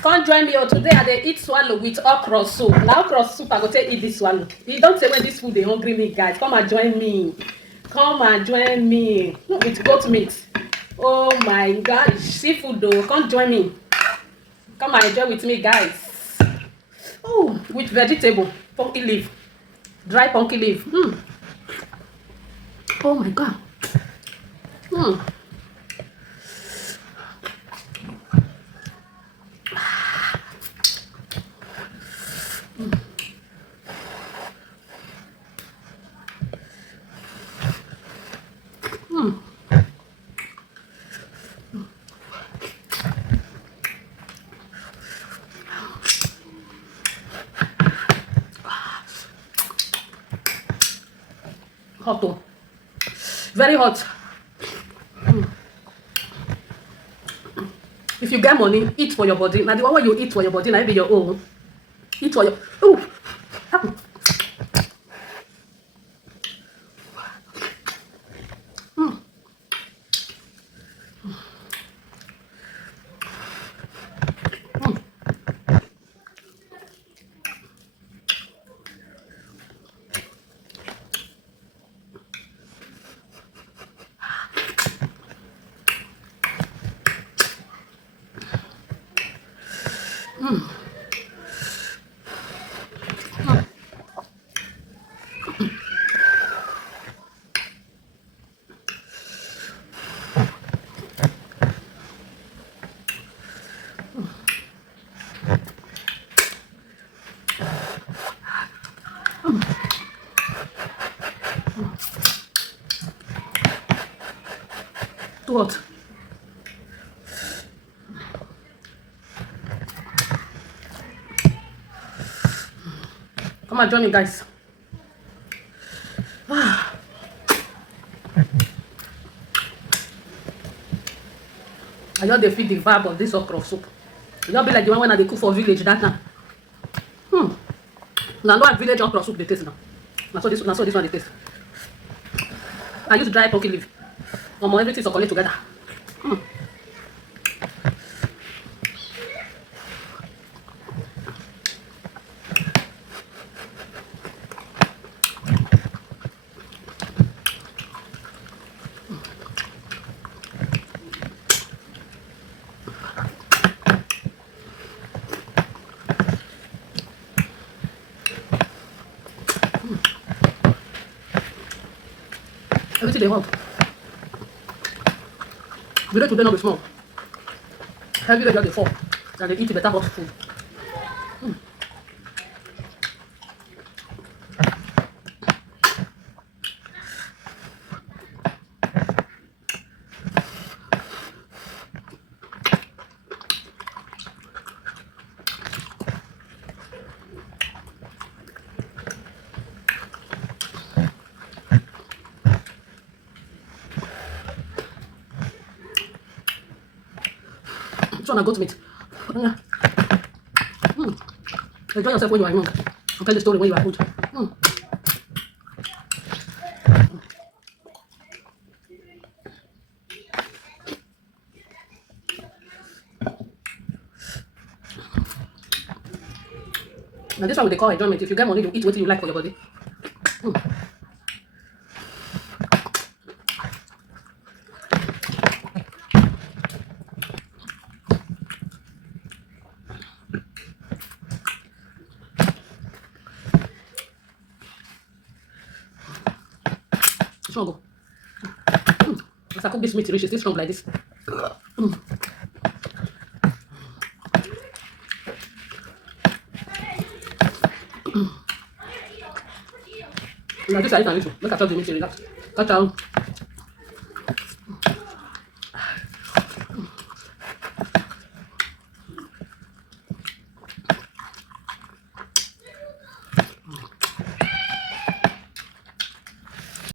Come join me. Today I dey eat swallow with okra soup. Na okra soup I go take eat this swallow. You don't say when this food dey hungry me, guys. Come and join me. Come and join me with goat meat. Oh my gosh, seafood though. Come join me. Come and enjoy with me, guys. Oh, with vegetable, pumpkin leaf, dry pumpkin leaf. Oh my god. Mm. Hot though. Very hot. If you get money, eat for your body. Now the one wey you eat for your body, na be your own. Eat for your. Oh, happen. Too hot. Come and join me, guys. I just dey feel the vibe of this okra soup. E just be like the one when I dey cook for village that time. Now no village okra soup dey taste now. Na so this one dey taste. I use dry pumpkin leaf. Everything circulate together. Everything dey hot. Village today no be small. Heavy village dey fall. And they eat better hot food. This one I goat meat. Enjoy yourself when you are young. I'll tell the story when you are old. Now this one they call enjoyment. If you get money, you eat what you like for your body. Strong. As I cook this meat, it's still strong like this. Now this I eat a little. Look at all the meat in that. Touch down.